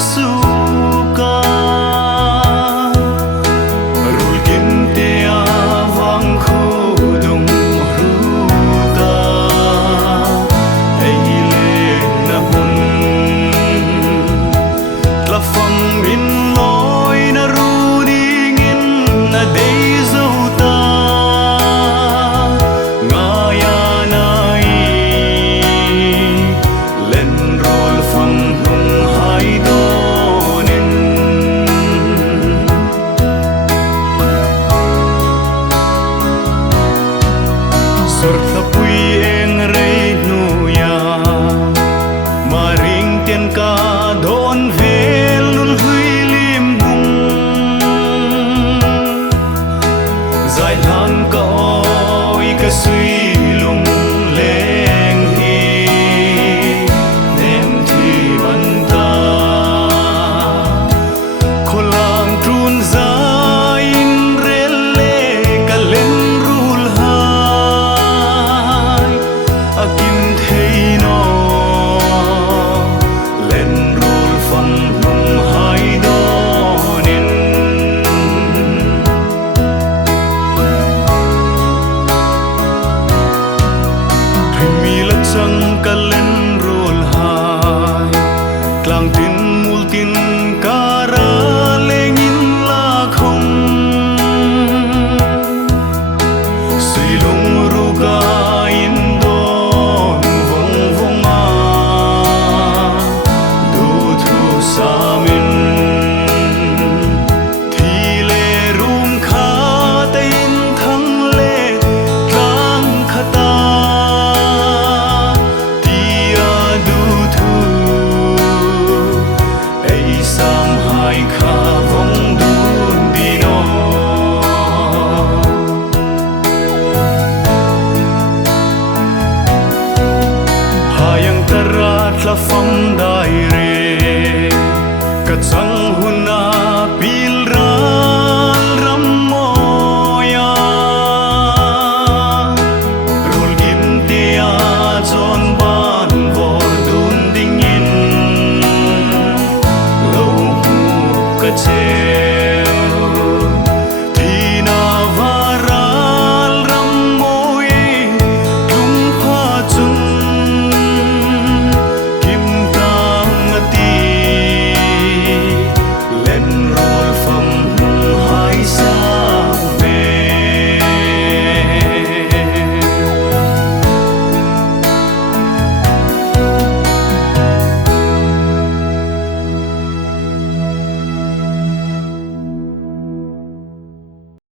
suka rul kim te awang khudung ruta ei le na hun la fam in loi na ru ding in na dei zauta nga ya nai len rol fam hung hai donin sor thapui eng rei nu ya maring ten ka don vel lul hui lim hung zai lan ka oi ka sui lung leng hi nem thi man ta kholang trun zain rel le ka len rul hai akim thei no len rul fam hung hai donin mi la chang ka len rul hai tlang tin